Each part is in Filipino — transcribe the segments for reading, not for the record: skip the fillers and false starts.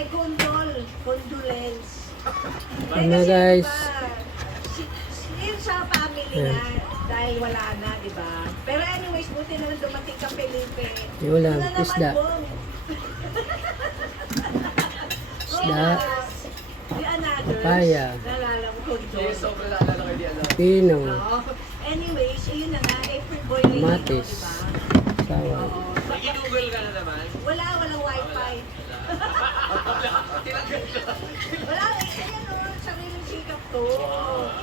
my condolence. Ano guys? Yun sa family nga, dahil wala na, di ba? Pero anyways, buti naman dumating ka, Felipe. Yung lang, Yun na isda. naman, Isda. The another. Papaya. Nalala mo, condol. Sobrang naalala ko di Pino. Oo. Anyways, yun na nga, April Boy Lino, di Matis. ba? Sawa. Oo. Nag-google ka na naman? Walang wifi. Tinanggal ka. Wala, ayan o, sariling sikap to.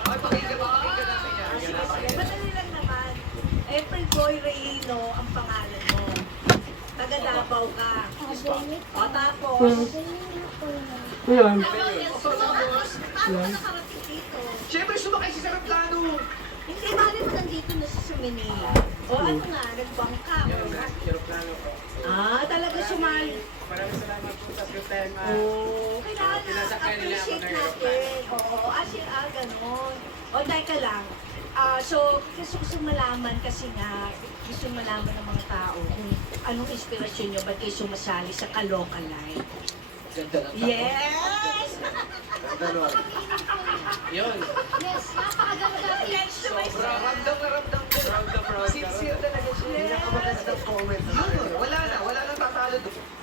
Ay, pakinggan natin yan. Madali lang naman. April Boy Reino ang pangalan mo. Taga Davao ka. O tapos, Ayan. paano ka nakarating dito? Siyempre, sumakay si Sarap Plano. Hindi, mali mo nandito na sa Manila. O ano nga, nagbangka. Sarap Plano ko. Talaga sumali. Maraming salamat po sa good time. Oo, kailangan appreciate natin. Oo, ganon. O, teka lang. So, gusto malaman kasi nga, gusto malaman ng mga tao kung anong inspirasyon nyo, ba't kayo sumasali sa Kaloka Live? Ganda lang. Yes! Ganda nun. Yun. Yes, napakaganda. Sobrang ramdam na ramdam ko. Sincere talaga siya. Pinakamagandang comment. Yun, wala nang tatalo doon.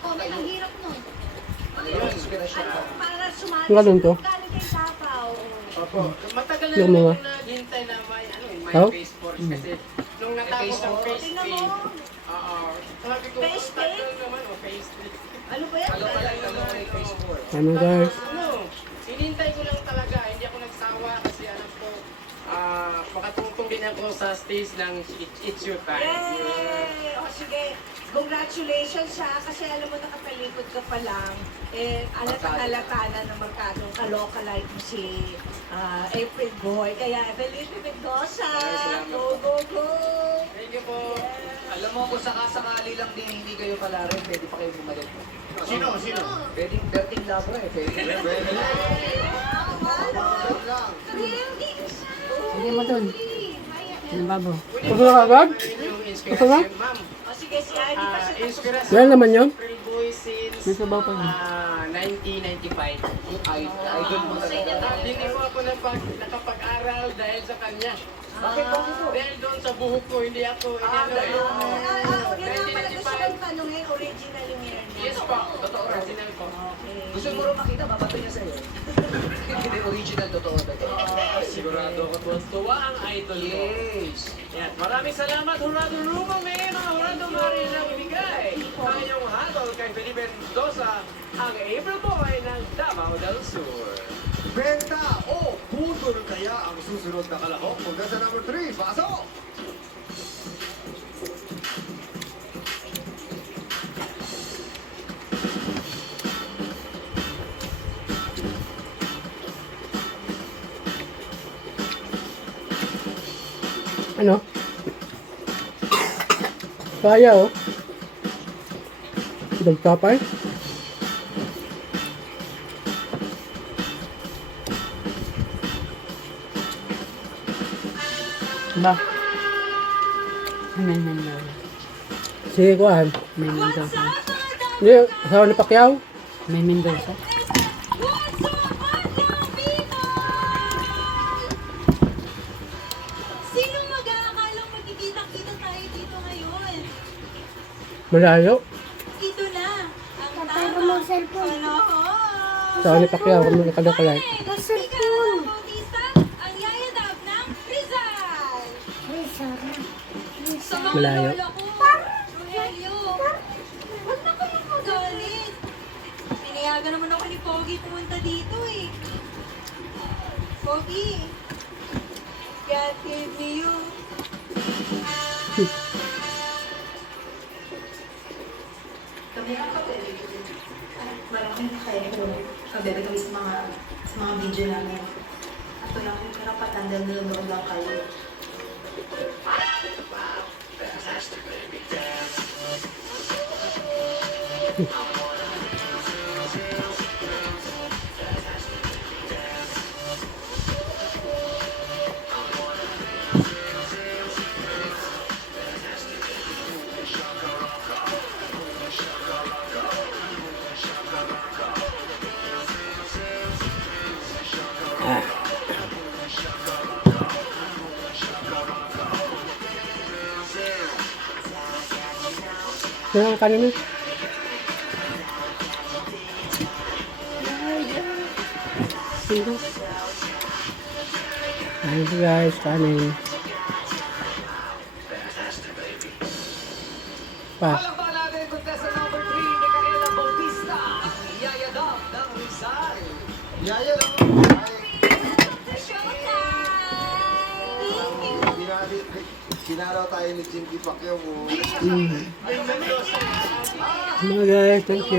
Oh, may ang hirap nun. Yun, inspirasyon ko. Para sumali Ganun to? galing kay Davao. Opo. Matagal na Yung mga- naman naghintay na may, may Oh? face force kasi nung natapos ang face Tingnan paint, mo. sabi ko, Face ang tagal paint? naman, face paint. Ano ba yan? Face force. Ano guys? Hinintay ko lang talaga, hindi ako nagsawa kasi alam ko, makatungtong din ako sa stage ng It's Your Time. Yay! O sige, congratulations ha, kasi alam mo nakatalikod ka pa lang, halata na ng markadong Kaloka Live mo si April Boy. Kaya Felipe Mendoza, Salamat go, go, go! Thank you po. Alam mo, kung sakasakali lang din hindi kayo kalaro, pwede pa kayo bumalik. Sino? Pwedeng berting labo eh. Pwede. Hindi mo dun. Ano babo? Pwede Gusto ka agad? yung inspiration, ma'am. O sige, siya, hindi pa siya tapos. Inspiration. Yan naman yun? April Boy since May sabaw pa yun. 1995. Idol mo talaga. Hindi po ako nakapag-aral dahil sa kanya. Bakit po? Dahil doon sa buhok ko, hindi ako. Yan naman pala gusto 1995. kong tanongin, original yung hair niya. Yes po, totoo. Original ko. Okay. Gusto mo rin makita, babato niya sa'yo. Hindi original, totoo. Sigurado ko tuwa ang idol ko. Yes. Yan. Maraming salamat, Hurado Rumame, mga Hurado Mari na ibigay ang inyong hatol kay Felipe Mendoza, ang April Boy ng Davao del Sur. Benta o putol kaya ang susunod na kalahok? Punta sa number 3, pasok! Ano? Kaya oh. Nagtapay? Ba? Sige, kuhan. May Mendoza. Hindi, asawa ni Pacquiao. May Mendoza. What's up, mga people? Sinong mag-aakalang magkikita-kita tayo dito ngayon? Malayo. Ito na. Ang tamang panahon. Asawa ni Pacquiao, kami nakakalay. Ika ng Bautista, ang yayadab ng Rizal. Sa mga Malayo. lola ko, Rogelio. Huwag na kayong magalit. Pinayagan naman ako ni Pogi pumunta dito eh. Pogi, God gave me you. Kami ang kapatid. Malaking kaya ko kabebe kami sa mga video namin. At wala akong karapatan dahil nanonood lang kayo. Kaya kanina. Ayan po guys, kanin. Pa. Palakpakan natin contestant number 3, Micaela Bautista, ang Yaya Dam ng Rizal. Yaya lang. Sinaraw tayo ni Chinky Pacquiao mo. Mga guys, thank you.